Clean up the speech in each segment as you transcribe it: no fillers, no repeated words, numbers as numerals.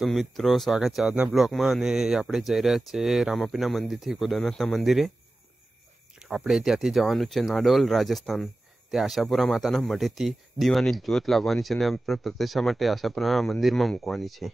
तो मित्रों स्वागत है आजना ब्लॉग में અને આપણે જઈ રહ્યા છીએ રામાપીના મંદિરથી કોદરનાથના મંદિરે। આપણે ત્યાંથી જવાનું છે નાડોલ રાજસ્થાન। તે આશાપુરા માતાના મઢેથી દીવાની જ્યોત લાવવાની છે અને આપણે પ્રતિષ્ઠા માટે આશાપુરા મંદિરમાં મૂકવાની છે।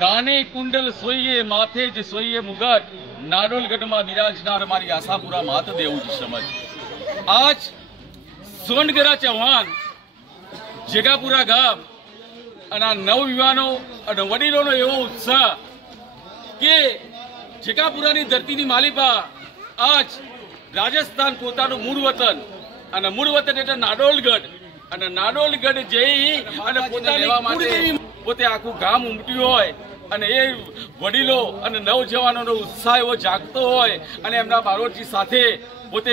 काने कुंडल सोइए माथे ज सोइए मुगट नाडोलगढ़ में विराजनार हमारी आशापुरा महादेव जी समझ। आज सोनगरा चौहान जगापुरा गाम अना नवयुवानो अने वडीलोनो एवो उत्साह के जगापुरानी धरतीनी मालिपा आज राजस्थान पोतानुं मूळ वतन अने मूळ वतन एटले नाडोलगढ़ अने नाडोलगढ़ जई अने पोतानी कुळदेवी पोते आखुं गाम उमट्युं होय અને એ વડીલો અને નવજવાનોનો ઉત્સાહ એવો જાગતો હોય અને એમના બાળોજી સાથે પોતે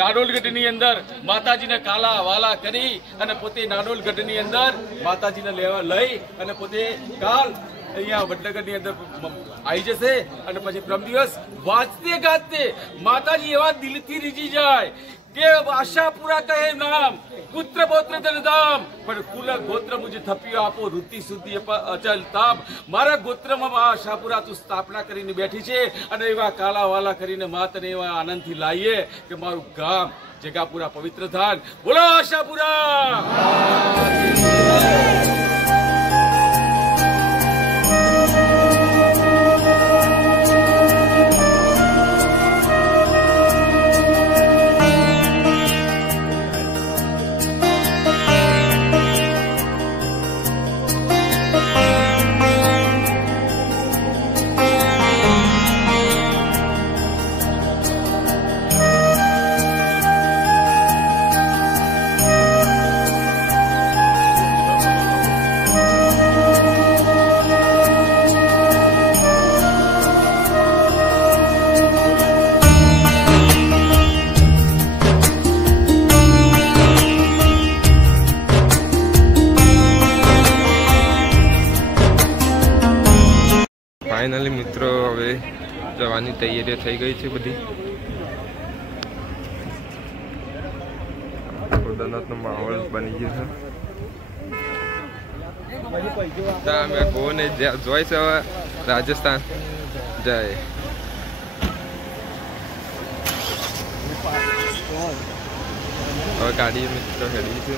નાડોલગઢની અંદર માતાજીને કાલા વાલા કરી અને પોતે નાડોલગઢની અંદર માતાજીને લેવા લઈ અને પોતે કાલ અહીંયા વડનગરની અંદર આવી જશે અને પછી પ્રમ દિવસ વાંચતે ગાજતે માતાજી એવા દિલથી રીઝી જાય કે આશાપુરા કહે નામ પુત્ર પૌત્ર ધન ધામ પણ કુલ ગોત્ર મુજે થપ્યો આપો ઋતિ સુધી અચલ તાપ મારા ગોત્રમાં આશાપુરા તું સ્થાપના કરીને બેઠી છે અને એવા કાલા વાલા કરીને માતને એવા આનંદથી લાવીએ કે મારું ગામ જગાપુરા પવિત્ર થાન। બોલો આશાપુરા। फाइनली मित्रों हवे जवानी तैयारी थई गई है बधी। कोदरनाथनो माहोल बनी गयो छे। તમે કોને જોઈ છે રાજસ્થાન જાય। હવે ગાડી મિત્રો હેડવી છે.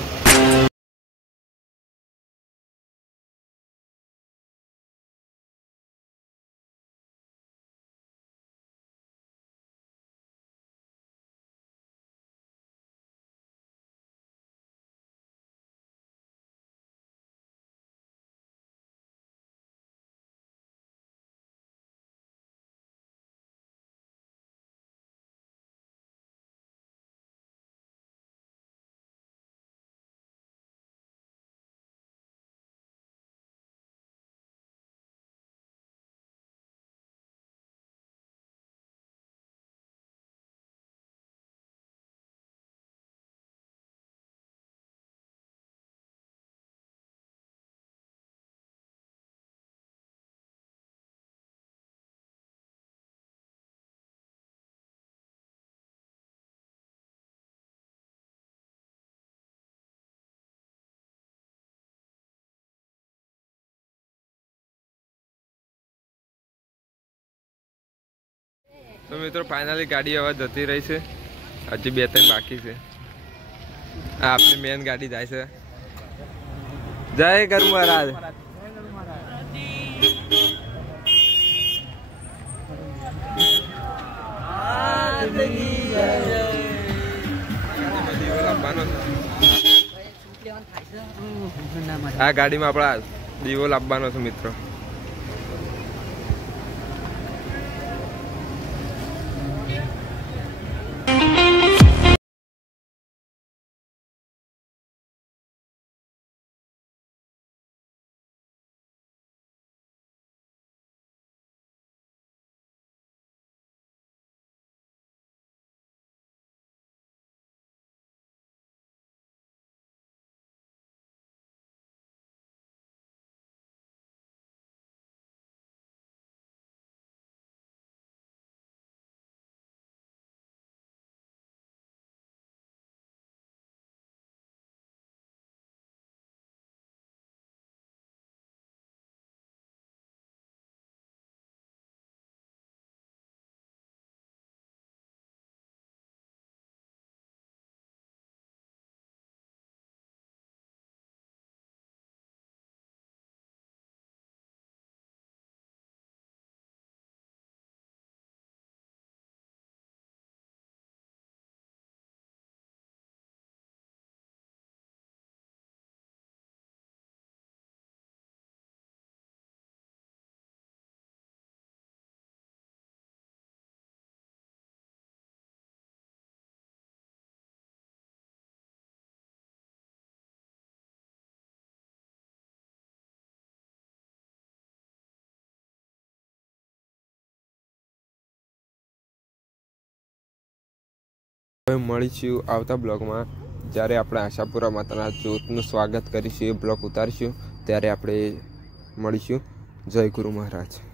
તો મિત્રો ફાઇનલી ગાડી હવે જતી રહી છે. હજી 2-3 બાકી છે. આ આપણી મેન ગાડી જાય છે. જય ગરુ મહારાજ. આ ગાડીમાં આપણા દીવો લાવવાનો છે મિત્રો. હવે મળીશું આવતા બ્લોગમાં. જ્યારે આપણે આશાપુરા માતાના જ્યોતનું સ્વાગત કરીશું, એ બ્લોગ ઉતારીશું, ત્યારે આપણે મળીશું. જય ગુરુ મહારાજ.